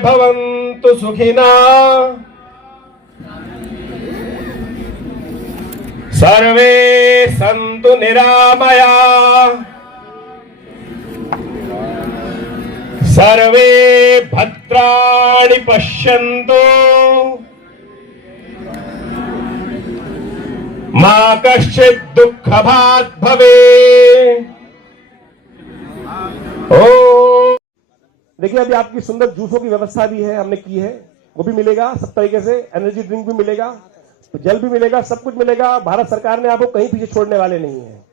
भवन्तु सुखिनः सर्वे सन्तु निरामयाः सर्वे भद्राणि पश्यन्तु मा कश्चित् दुःखभाग् भवेत्। देखिए, अभी आपकी सुंदर जूसों की व्यवस्था भी है, हमने की है, वो भी मिलेगा सब तरीके से। एनर्जी ड्रिंक भी मिलेगा, जल भी मिलेगा, सब कुछ मिलेगा। भारत सरकार ने आपको कहीं पीछे छोड़ने वाले नहीं है।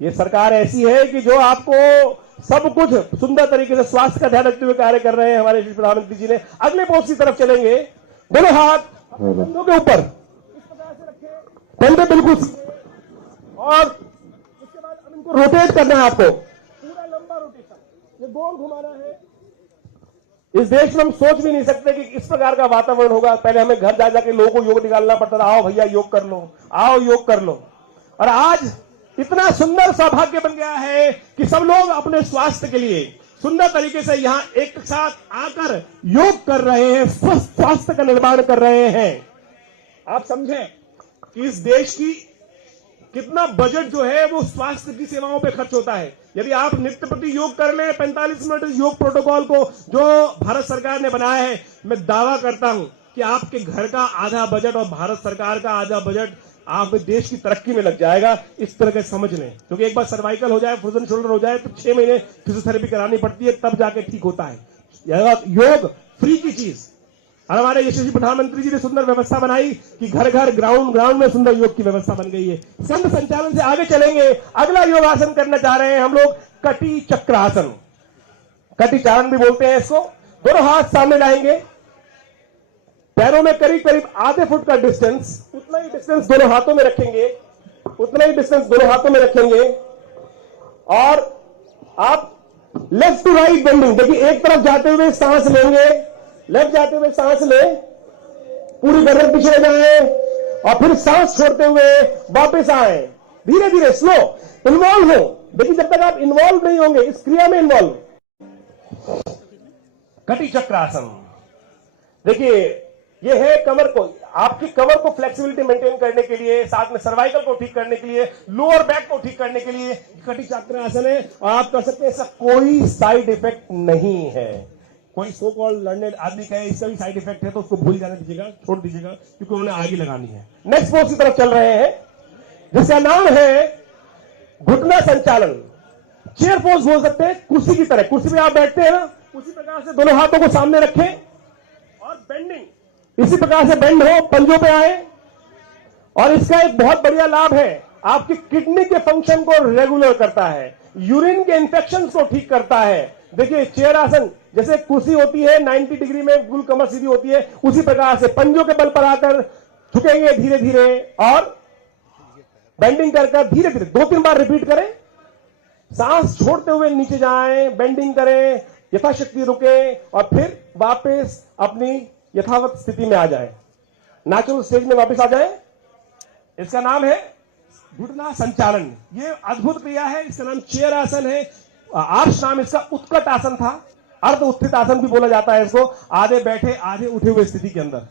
ये सरकार ऐसी है कि जो आपको सब कुछ सुंदर तरीके से स्वास्थ्य का ध्यान रखते हुए कार्य कर रहे हैं। हमारे यशस्वी प्रधानमंत्री जी ने अगले पोस्ट की तरफ चलेंगे। दोनों हाथ कंधों के ऊपर इस प्रकार से रखे, कंधे बिल्कुल, और उसके बाद अब इनको रोटेट करना है आपको, पूरा लंबा रोटेशन, ये गोल घुमाना है। इस देश में हम सोच भी नहीं सकते कि इस प्रकार का वातावरण होगा। पहले हमें घर जा जाके लोगों को योग निकालना पड़ता था, आओ भैया योग कर लो, आओ योग कर लो। और आज इतना सुंदर सौभाग्य बन गया है कि सब लोग अपने स्वास्थ्य के लिए सुंदर तरीके से यहां एक साथ आकर योग कर रहे हैं, स्वस्थ स्वास्थ्य का निर्माण कर रहे हैं। आप समझें कि इस देश की कितना बजट जो है वो स्वास्थ्य की सेवाओं पे खर्च होता है। यदि आप नित्य प्रति योग कर ले 45 मिनट योग प्रोटोकॉल को जो भारत सरकार ने बनाया है, मैं दावा करता हूं कि आपके घर का आधा बजट और भारत सरकार का आधा बजट आप देश की तरक्की में लग जाएगा। इस तरह के समझ लें, क्योंकि एक बार सर्वाइकल हो जाए, फ्रोजन शोल्डर हो जाए तो 6 महीने फिजियोथेरेपी करानी पड़ती है, तब जाके ठीक होता है। योग फ्री की चीज। और हमारे यशस्वी प्रधानमंत्री जी ने सुंदर व्यवस्था बनाई कि घर घर ग्राउंड में सुंदर योग की व्यवस्था बन गई है। संघ संचालन से आगे चलेंगे। अगला योगासन करना चाह रहे हैं हम लोग, कटी चक्रासन, कटी चारण भी बोलते हैं इसको। दोनों हाथ सामने लाएंगे, पैरों में करीब करीब आधे फुट का डिस्टेंस, उतना ही डिस्टेंस दोनों हाथों में रखेंगे, उतना ही डिस्टेंस दोनों हाथों में रखेंगे। और आप लेफ्ट टू राइट बेंडिंग, देखिए एक तरफ जाते हुए सांस लेंगे, लेफ्ट जाते हुए सांस ले, पूरी गर्दन पीछे ले जाए और फिर सांस छोड़ते हुए वापस आए, धीरे धीरे स्लो। इन्वॉल्व हो, देखिए जब तक आप इन्वॉल्व नहीं होंगे इस क्रिया में, इन्वॉल्व। कटी चक्रासन, देखिए ये है कमर को, आपकी कमर को फ्लेक्सिबिलिटी मेंटेन करने के लिए, साथ में सर्वाइकल को ठीक करने के लिए, लोअर बैक को ठीक करने के लिए कटी चक्रासन है। और आप कर सकते हैं, इसका कोई साइड इफेक्ट नहीं है। कोई सो कॉल्ड लर्नेड आदमी कहे इसका भी साइड इफेक्ट है तो उसको भूल जाने दीजिएगा, छोड़ दीजिएगा, क्योंकि उन्हें आगे लगानी है। नेक्स्ट पोज की तरफ चल रहे हैं, जिसका नाम है घुटना संचालन। चेयर पोज बोल सकते हैं, कुर्सी की तरह। कुर्सी पे आप बैठते हैं ना, उसी प्रकार से दोनों हाथों को सामने रखें और बेंडिंग इसी प्रकार से बेंड हो, पंजों पे आए। और इसका एक बहुत बढ़िया लाभ है, आपकी किडनी के फंक्शन को रेगुलर करता है, यूरिन के इंफेक्शंस को ठीक करता है। देखिए चेयर आसन, जैसे कुर्सी होती है 90 डिग्री में बिल्कुल कमर सीधी होती है, उसी प्रकार से पंजों के बल पर आकर झुकेंगे धीरे धीरे और बेंडिंग कर धीरे धीरे 2-3 बार रिपीट करें। सांस छोड़ते हुए नीचे जाएं, बेंडिंग करें, यथाशक्ति रुके और फिर वापस अपनी यथावत स्थिति में आ जाए, नेचुरल स्टेज में वापस आ जाए। इसका नाम है घुटना संचालन। ये अद्भुत क्रिया है, इसका नाम चेयर आसन है। आर्ष नाम इसका उत्कट आसन था, अर्ध उत्थित आसन भी बोला जाता है इसको, आधे बैठे आधे उठे हुए स्थिति के अंदर।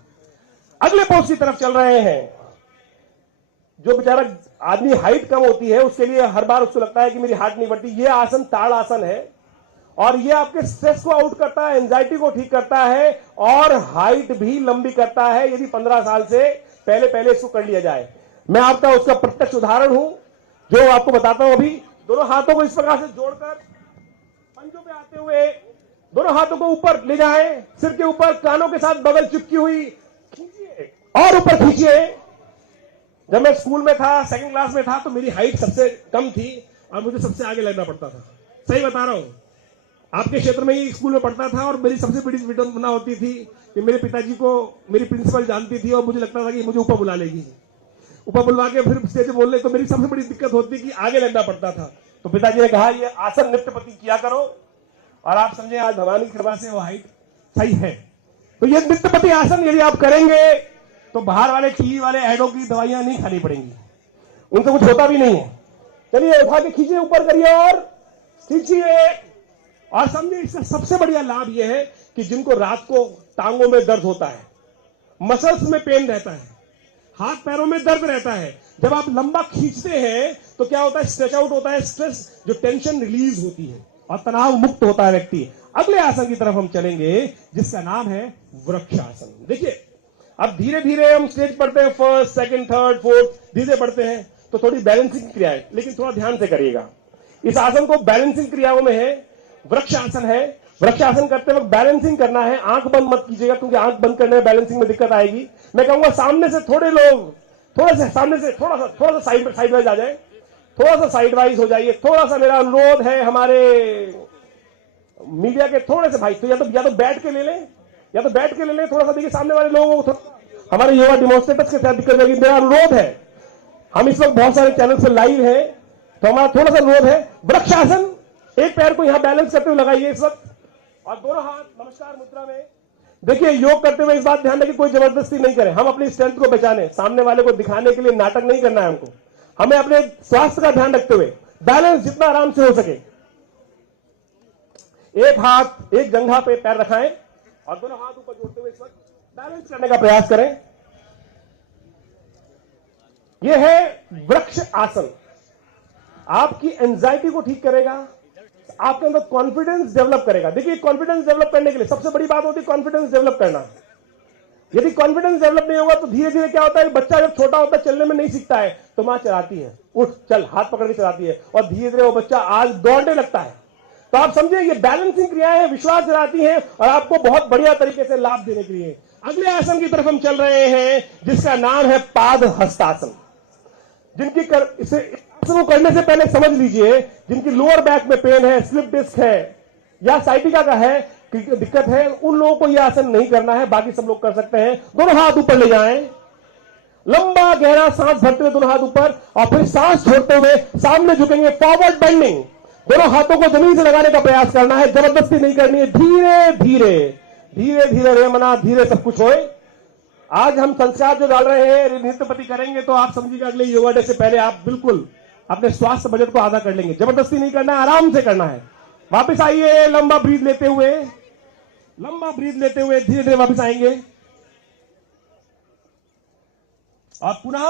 अगले पोज की तरफ चल रहे हैं। जो बेचारा आदमी हाइट कम होती है उसके लिए हर बार उसको लगता है कि मेरी हाइट नहीं बढ़ती, ये आसन ताड़ आसन है और ये आपके स्ट्रेस को आउट करता है, एंजाइटी को ठीक करता है और हाइट भी लंबी करता है, यदि 15 साल से पहले इसको कर लिया जाए। मैं आपका उसका प्रत्यक्ष उदाहरण हूं जो आपको बताता हूं। अभी दोनों हाथों को इस प्रकार से जोड़कर पंजों पे आते हुए दोनों हाथों को ऊपर ले जाएं, सिर के ऊपर, कानों के साथ बगल चिपकी हुई, खींचिए और ऊपर खींचिए। जब मैं स्कूल में था, 2nd क्लास में था, तो मेरी हाइट सबसे कम थी और मुझे सबसे आगे लगना पड़ता था। सही बता रहा हूं, आपके क्षेत्र में ही स्कूल में पढ़ता था और मेरी सबसे बड़ी विडंबना होती थी कि मेरे पिताजी को मेरी प्रिंसिपल जानती थी और मुझे लगता था कि मुझे ऊपर बुला लेगी, ऊपर बुलवा के फिर स्टेज बोलने। तो मेरी सबसे बड़ी दिक्कत होती कि आगे लगना पड़ता था। तो पिताजी ने कहा ये आसन नित्य प्रति किया करो और आप समझे आज भगवान की कृपा से वो हाइट सही है। तो ये नित्य प्रति आसन यदि आप करेंगे तो बाहर वाले टीवी वाले एडों की दवाइयां नहीं खानी पड़ेंगी, उनसे कुछ होता भी नहीं है। चलिए उठा के खींचिए, ऊपर करिए और खींचिए। और समझिए इसका सबसे बढ़िया लाभ यह है कि जिनको रात को टांगों में दर्द होता है, मसल्स में पेन रहता है, हाथ पैरों में दर्द रहता है, जब आप लंबा खींचते हैं तो क्या होता है, स्ट्रेच आउट होता है, स्ट्रेस जो टेंशन रिलीज होती है और तनाव मुक्त होता है व्यक्ति। अगले आसन की तरफ हम चलेंगे जिसका नाम है वृक्षासन। देखिए अब धीरे धीरे हम स्टेज पढ़ते हैं, फर्स्ट, सेकंड, थर्ड, फोर्थ, धीरे पढ़ते हैं तो थोड़ी बैलेंसिंग क्रिया है, लेकिन थोड़ा ध्यान से करिएगा। इस आसन को बैलेंसिंग क्रियाओं में है, वृक्षासन है। वृक्षासन करते वक्त बैलेंसिंग करना है, आंख बंद मत कीजिएगा क्योंकि आंख बंद करने में बैलेंसिंग में दिक्कत आएगी। मैं कहूंगा सामने से थोड़े लोग सामने से थोड़ा सा साइड वाइज आ जाए, थोड़ा सा साइड वाइज हो जाइए। थोड़ा सा मेरा अनुरोध है हमारे मीडिया के थोड़े से भाई, तो या तो बैठ के ले लें, थोड़ा सा देखिए सामने वाले लोगों को, हमारे योगा डिमोन्स्ट्रेटर्स के साथ दिक्कत होगी। मेरा अनुरोध है, हम इस वक्त बहुत सारे चैनल से लाइव है तो हमारा थोड़ा सा अनुरोध है, वृक्षासन, एक पैर को यहां बैलेंस करते हुए लगाइए इस वक्त और दोनों हाथ नमस्कार मुद्रा में। देखिए योग करते हुए इस बात ध्यान रखें, कोई जबरदस्ती नहीं करें, हम अपनी स्ट्रेंथ को पहचाने, सामने वाले को दिखाने के लिए नाटक नहीं करना है हमको, हमें अपने स्वास्थ्य का ध्यान रखते हुए बैलेंस जितना आराम से हो सके। एक हाथ एक जंघा पे पैर रखाएं और दोनों हाथ ऊपर जोड़ते हुए इस वक्त बैलेंस करने का प्रयास करें। यह है वृक्ष आसन, आपकी एंजाइटी को ठीक करेगा, आपके अंदर कॉन्फिडेंस डेवलप करेगा। देखिए कॉन्फिडेंस डेवलप करने के लिए सबसे बड़ी बात होती है कॉन्फिडेंस डेवलप करना। यदि कॉन्फिडेंस डेवलप नहीं होगा तो धीरे धीरे क्या होता है, बच्चा जब छोटा होता है चलने में नहीं सीखता है तो मां चलाती है, उठ चल, हाथ पकड़ के चलाती है और धीरे धीरे वो बच्चा आज दौड़ने लगता है। तो आप समझिए ये बैलेंसिंग क्रियाएं विश्वास दिलाती हैं और आपको बहुत बढ़िया तरीके से लाभ देने के लिए। अगले आसन की तरफ हम चल रहे हैं जिसका नाम है पाद हस्तासन। जिनकी इसे आसन को करने से पहले समझ लीजिए, जिनकी लोअर बैक में पेन है, स्लिप डिस्क है या साइटिका का है, दिक्कत है, उन लोगों को यह आसन नहीं करना है, बाकी सब लोग कर सकते हैं। दोनों हाथ ऊपर ले जाएं, लंबा गहरा सांस भरते हुए दोनों हाथ ऊपर और फिर सांस छोड़ते हुए सामने झुकेंगे, फॉरवर्ड बेंडिंग। दोनों हाथों को जमीन से लगाने का प्रयास करना है, जबरदस्ती नहीं करनी है, धीरे धीरे धीरे धीरे रे मना धीरे सब कुछ होए। आज हम संस्कार जो डाल रहे हैं नृत्यपति करेंगे तो आप समझिएगा अगले योगा डे से पहले आप बिल्कुल अपने स्वास्थ्य बजट को आधा कर लेंगे। जबरदस्ती नहीं करना है, आराम से करना है। वापस आइए, लंबा ब्रीथ लेते हुए धीरे धीरे वापस आएंगे और पुनः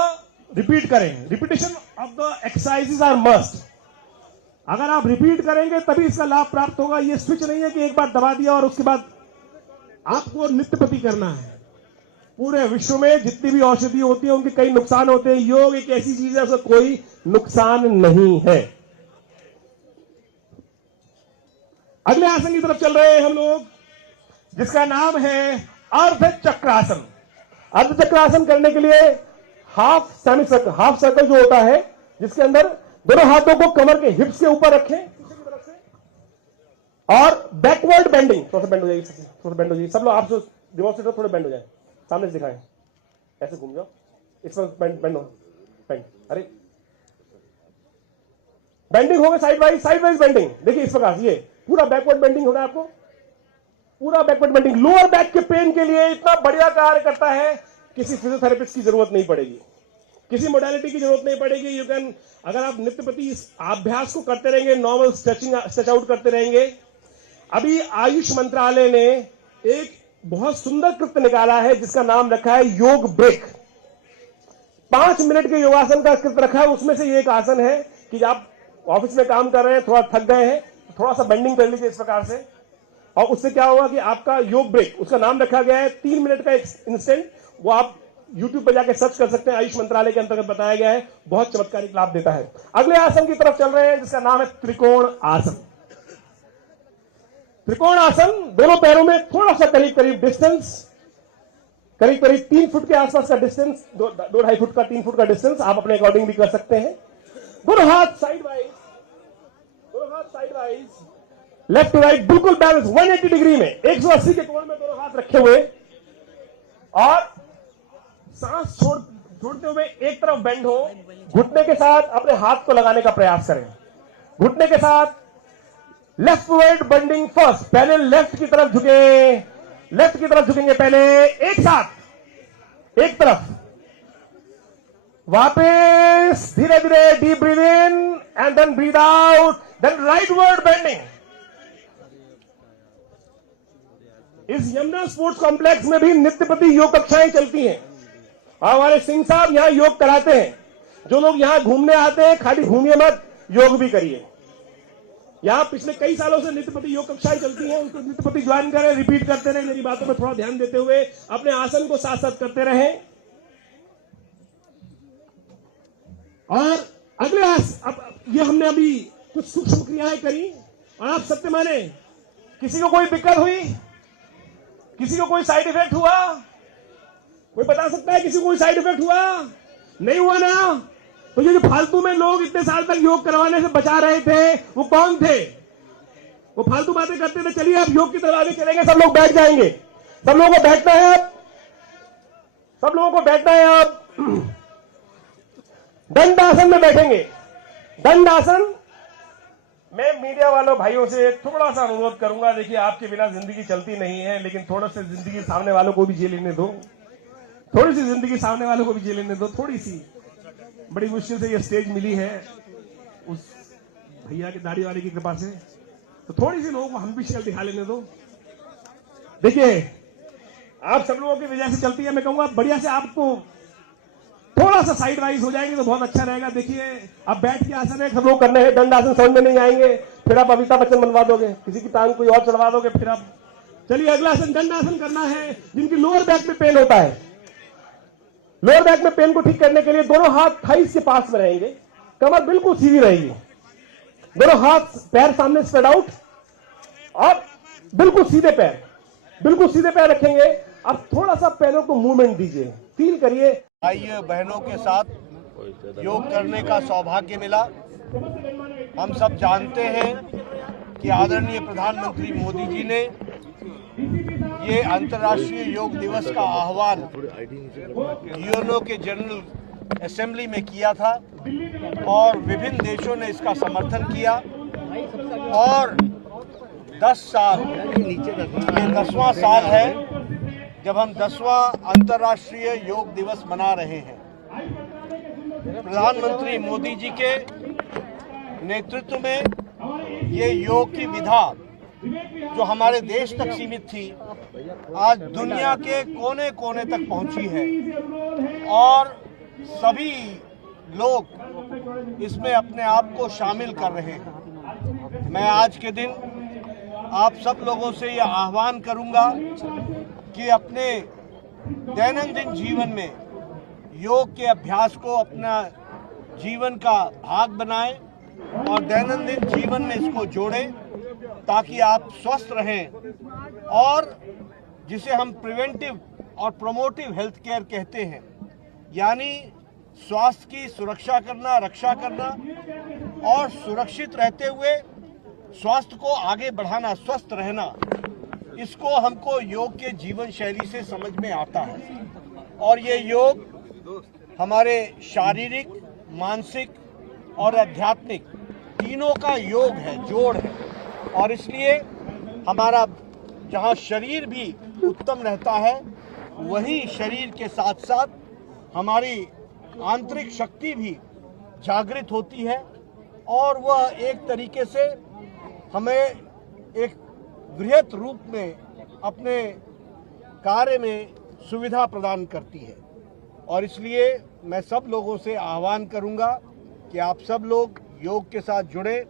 रिपीट करें। Repetition of the exercises are must. अगर आप रिपीट करेंगे तभी इसका लाभ प्राप्त होगा। ये स्विच नहीं है कि एक बार दबा दिया और उसके बाद आपको नृत्यपति करना है। पूरे विश्व में जितनी भी औषधि होती है उनके कई नुकसान होते हैं, योग एक ऐसी चीज है उसका कोई नुकसान नहीं है। अगले आसन की तरफ चल रहे हैं हम लोग जिसका नाम है अर्ध चक्रासन। अर्ध चक्रासन करने के लिए हाफ सर्कल जो होता है जिसके अंदर दोनों हाथों को कमर के हिप्स के ऊपर रखें पीछे की तरफ से और बैकवर्ड बेंडिंग। थोड़ा सा बेंड हो जाइए, सब लोग आप जो डिमोन्स्ट्रेटर थोड़े बेंड हो जाए, सामने से दिखाएं, ऐसे घूम जाओ, इस पर बेंड हो, अरे बेंडिंग हो गए, साइड वाइज बेंडिंग। देखिए इस प्रकार ये पूरा बैकवर्ड बेंडिंग होगा आपको, पूरा बैकवर्ड बेंडिंग। लोअर बैक के पेन के लिए इतना बढ़िया कार्य करता है, किसी फिजियोथेरेपिस्ट की जरूरत नहीं पड़ेगी, किसी मोडालिटी की जरूरत नहीं पड़ेगी। यू कैन, अगर आप नृत्यपति इस अभ्यास को करते रहेंगे, नॉर्मल स्ट्रेच आउट करते रहेंगे। अभी आयुष मंत्रालय ने एक बहुत सुंदर कृत्य निकाला है जिसका नाम रखा है योग ब्रेक। 5 मिनट के योगासन का कृत्य रखा है, उसमें से ये एक आसन है कि आप ऑफिस में काम कर रहे हैं, थोड़ा थक गए हैं, थोड़ा सा बेंडिंग कर लीजिए इस प्रकार से और उससे क्या होगा कि आपका योग ब्रेक, उसका नाम रखा गया है 3 मिनट का एक इंस्टेंट। वो आप YouTube पर जाकर सर्च कर सकते हैं, आयुष मंत्रालय के अंतर्गत बताया गया है, बहुत चमत्कारिक लाभ देता है। अगले आसन की तरफ चल रहे हैं जिसका नाम है त्रिकोण आसन। त्रिकोण आसन, दोनों पैरों में थोड़ा सा करीब डिस्टेंस, करीब 3 फुट के आसपास का डिस्टेंस, 2-2.5 फुट का 3 फुट का डिस्टेंस आप अपने अकॉर्डिंग भी कर सकते हैं। दोनों हाथ side wise, left to right बिल्कुल बैलेंस 180 डिग्री में, 180 के कोण में दोनों हाथ रखे हुए और सांस छोड़ते हुए एक तरफ बेंड हो। घुटने के साथ अपने हाथ को लगाने का प्रयास करें, घुटने के साथ लेफ्टवर्ड बेंडिंग फर्स्ट। पहले लेफ्ट की तरफ झुकेंगे पहले, एक साथ एक तरफ, वापस धीरे धीरे deep breathe in and then breathe out, then rightward bending. इस यमुना स्पोर्ट्स कॉम्प्लेक्स में भी नित्यप्रति योग कक्षाएं चलती हैं। हमारे सिंह साहब यहाँ योग कराते हैं। जो लोग यहाँ घूमने आते हैं, खाली घूमिए मत, योग भी करिए। यहाँ पिछले कई सालों से नित्यप्रति योग कक्षाएं चलती हैं, उनको नित्यप्रति ज्वाइन करें, रिपीट करते रहें। मेरी बातों पर थोड़ा ध्यान देते हुए अपने आसन को साथ साथ करते रहें। और अगले अब ये हमने अभी कुछ सूक्ष्म क्रियाएं करी और आप सत्य माने, किसी को कोई दिक्कत हुई, किसी को कोई साइड इफेक्ट हुआ? कोई बता सकता है किसी को कोई साइड इफेक्ट हुआ? नहीं हुआ ना? तो ये जो फालतू में लोग इतने साल तक योग करवाने से बचा रहे थे, वो कौन थे? वो फालतू बातें करते थे। चलिए अब योग की तरफ आगे चलेंगे। सब लोग बैठ जाएंगे। सब लोगों को बैठना है। अब सब लोगों को बैठना है। अब दंडासन में बैठेंगे। दंडासन मैं मीडिया वालों भाइयों से थोड़ा सा अनुरोध करूंगा। देखिए, आपके बिना जिंदगी चलती नहीं है, लेकिन थोड़ा सा जिंदगी सामने वालों को भी जी लेने दो। थोड़ी सी जिंदगी सामने वालों को भी जी लेने दो। थोड़ी सी, बड़ी मुश्किल से ये स्टेज मिली है उस भैया की दाढ़ी वाले की कृपा से, तो थोड़ी सी लोगों को हम भी शक्ल दिखा लेने दो। देखिए, आप सब लोगों की वजह से चलती है। मैं कहूंगा बढ़िया से आपको थोड़ा सा साइड वाइज हो जाएंगे तो बहुत अच्छा रहेगा। देखिए, अब बैठ के आसन है, सब लोग करने हैं। दंड आसन समझ में नहीं आएंगे, फिर आप अमिताभ बच्चन बनवा दोगे, किसी की टांग कोई और चढ़वा दोगे, फिर आप। चलिए, अगला आसन दंड आसन करना है। जिनकी लोअर बैक में पेन होता है, लोअर बैक में पेन को ठीक करने के लिए दोनों हाथ थाइस के पास में रहेंगे, कमर बिल्कुल सीधी रहेगी, दोनों हाथ पैर सामने स्प्रेड आउट और बिल्कुल सीधे पैर रखेंगे। अब थोड़ा सा पैरों को मूवमेंट दीजिए, फील करिए। भाइयों बहनों के साथ योग करने का सौभाग्य मिला। हम सब जानते हैं कि आदरणीय प्रधानमंत्री मोदी जी ने ये अंतर्राष्ट्रीय योग दिवस का आह्वान यूएनओ के जनरल असेंबली में किया था और विभिन्न देशों ने इसका समर्थन किया। और 10 साल, ये 10वां साल है जब हम 10वां अंतर्राष्ट्रीय योग दिवस मना रहे हैं। प्रधानमंत्री मोदी जी के नेतृत्व में ये योग की विधा जो हमारे देश तक सीमित थी, आज दुनिया के कोने कोने तक पहुंची है और सभी लोग इसमें अपने आप को शामिल कर रहे हैं। मैं आज के दिन आप सब लोगों से यह आह्वान करूंगा कि अपने दैनंदिन जीवन में योग के अभ्यास को अपना जीवन का भाग बनाएं और दैनंदिन जीवन में इसको जोड़ें ताकि आप स्वस्थ रहें। और जिसे हम प्रिवेंटिव और प्रोमोटिव हेल्थ केयर कहते हैं, यानी स्वास्थ्य की सुरक्षा करना, रक्षा करना और सुरक्षित रहते हुए स्वास्थ्य को आगे बढ़ाना, स्वस्थ रहना, इसको हमको योग के जीवन शैली से समझ में आता है। और ये योग हमारे शारीरिक, मानसिक और आध्यात्मिक तीनों का योग है, जोड़ है। और इसलिए हमारा जहाँ शरीर भी उत्तम रहता है, वही शरीर के साथ साथ हमारी आंतरिक शक्ति भी जागृत होती है और वह एक तरीके से हमें एक बृहत रूप में अपने कार्य में सुविधा प्रदान करती है। और इसलिए मैं सब लोगों से आह्वान करूंगा कि आप सब लोग योग के साथ जुड़े।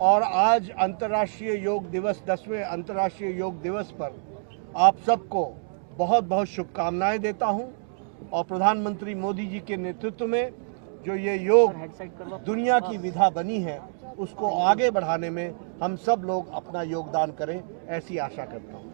और आज अंतर्राष्ट्रीय योग दिवस, 10वें अंतर्राष्ट्रीय योग दिवस पर आप सबको बहुत बहुत शुभकामनाएं देता हूं। और प्रधानमंत्री मोदी जी के नेतृत्व में जो ये योग दुनिया की विधा बनी है, उसको आगे बढ़ाने में हम सब लोग अपना योगदान करें, ऐसी आशा करता हूं।